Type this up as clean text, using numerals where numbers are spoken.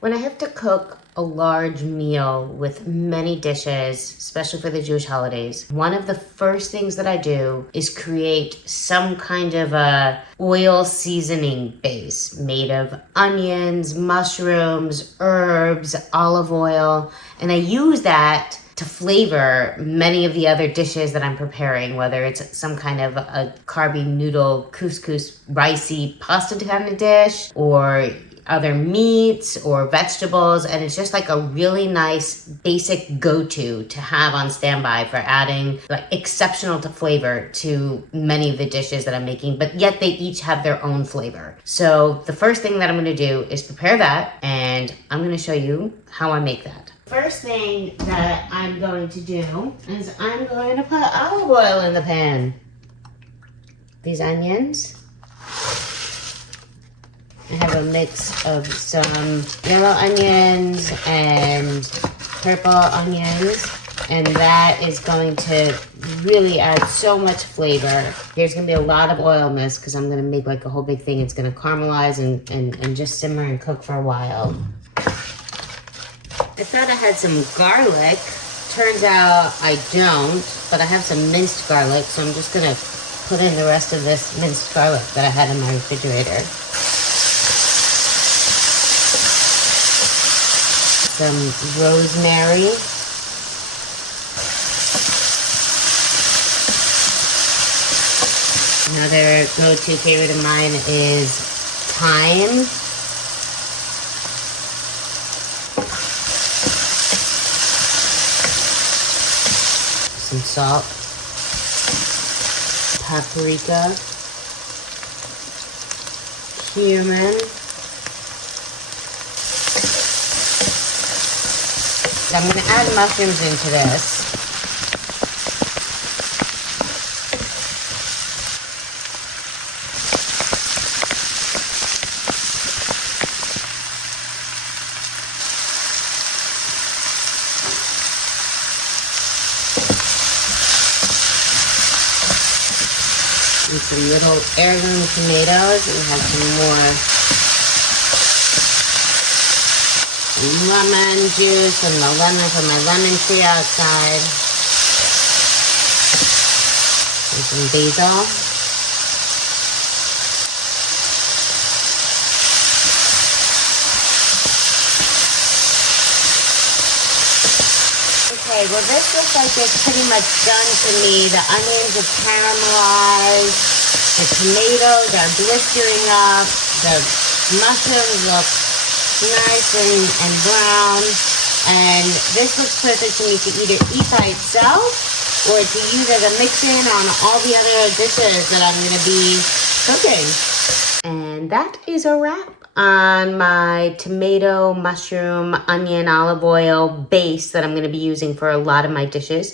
When I have to cook a large meal with many dishes, especially for the Jewish holidays, one of the first things that I do is create some kind of a oil seasoning base made of onions, mushrooms, herbs, olive oil, and I use that to flavor many of the other dishes that I'm preparing, whether it's some kind of a carby noodle, couscous, ricey pasta kind of dish, or other meats or vegetables, and it's just like a really nice basic go-to to have on standby for adding like exceptional to flavor to many of the dishes that I'm making, but yet they each have their own flavor. So the first thing that I'm going to do is prepare that, and I'm going to show you how I make that. First thing that I'm going to do is I'm going to put olive oil in the pan. These onions, I have a mix of some yellow onions and purple onions, and that is going to really add so much flavor. There's gonna be a lot of oil in this because I'm gonna make like a whole big thing. It's gonna caramelize and just simmer and cook for a while. I thought I had some garlic. Turns out I don't, but I have some minced garlic, so I'm just gonna put in the rest of this minced garlic that I had in my refrigerator. Some rosemary. Another go-to favorite of mine is thyme. Some salt. Paprika. Cumin. I'm going to add mushrooms into this. And some little heirloom tomatoes. We have some more lemon juice from the lemon from my lemon tree outside. And some basil. Okay, well this looks like it's pretty much done to me. The onions are caramelized, the tomatoes are blistering up, the mushrooms look nice and brown, and this looks perfect to me to either eat by itself or to use as a mix-in on all the other dishes that I'm going to be cooking. And that is a wrap on my tomato, mushroom, onion, olive oil base that I'm going to be using for a lot of my dishes.